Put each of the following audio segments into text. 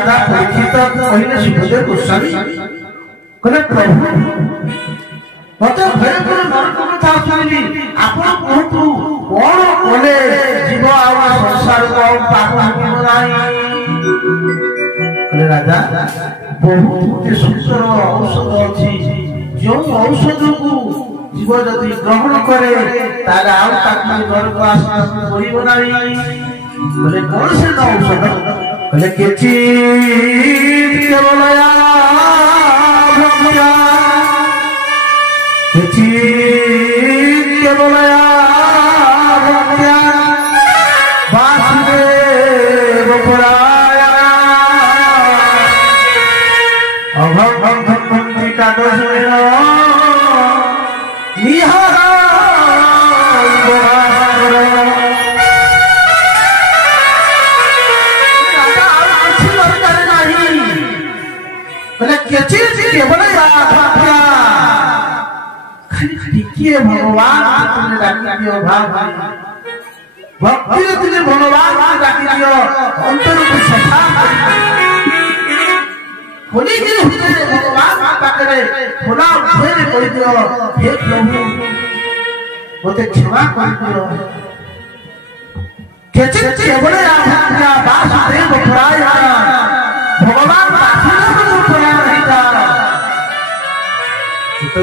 राजा परीक्षित कहले सुखदेव गोस्वामी कहले प्रभु मत भय करे नरक कथा सुनिली आपण कहतु कोन कोले जीव आ संसार को पाप हो नाही कहले राजा बहुत सुंदर औषध अछि जो औषध को जीव यदि ग्रहण करे तारे आउ ताकि नरक आसना पड़िबो नाही बोले कौन से औषध बोले केची केवलया भक्त्या केची केवलया भक्त्या वासुदेव पुराया अभं भक्ति का दोषेन निहारा भगवान तुमने डाकी दियो भाव भक्ति तुझे भगवान को डाकी दियो अंतर को सफा होली के होते भगवान का पाकरे खुला उठे कर दियो हे प्रभु मोते क्षमा कर दियो केचे केवल आभा वासुदेव पुराया भगवान वासुदेव पुराया रहिता तो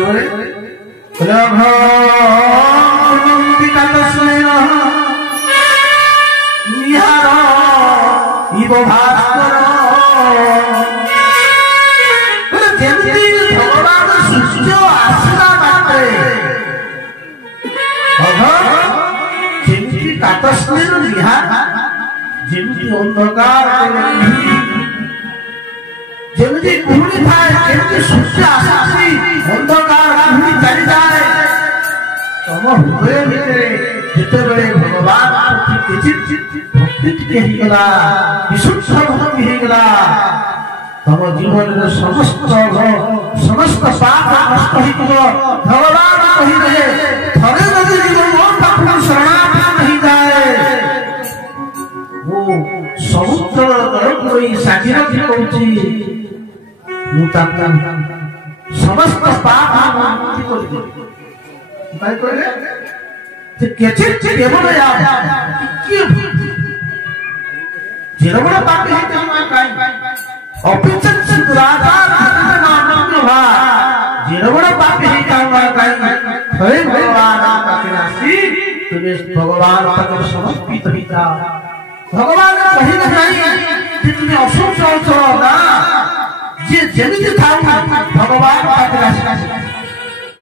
जमी कुहुड़ी थाए जमी सूर्य आसी अंधकार कुहुड़ी चली जाए तुम हृदय भितर जिते भगवान भक्ति टिके होगा विशुद्ध भक्ति होगा तुम जीवन में समस्त पाप नष्ट हो भगवान कही थरे यदि जीवन मोर पाखु शरणागत नहीं जाए वो समुद्र कोई साक्षी कहूँ समस्त पाप मुक्ति कर दे केचे केवल या कि जेरबड़ पाप है तमा काई अपिचत सुराता नाम भा जेरबड़ पाप है तमा काई हे भगवान काकिनासी तुम्हें भगवान तक समर्पित होता भगवान कहीं नहीं कि तुम्हें अशुभ सोचो ना जे जमित था भगवान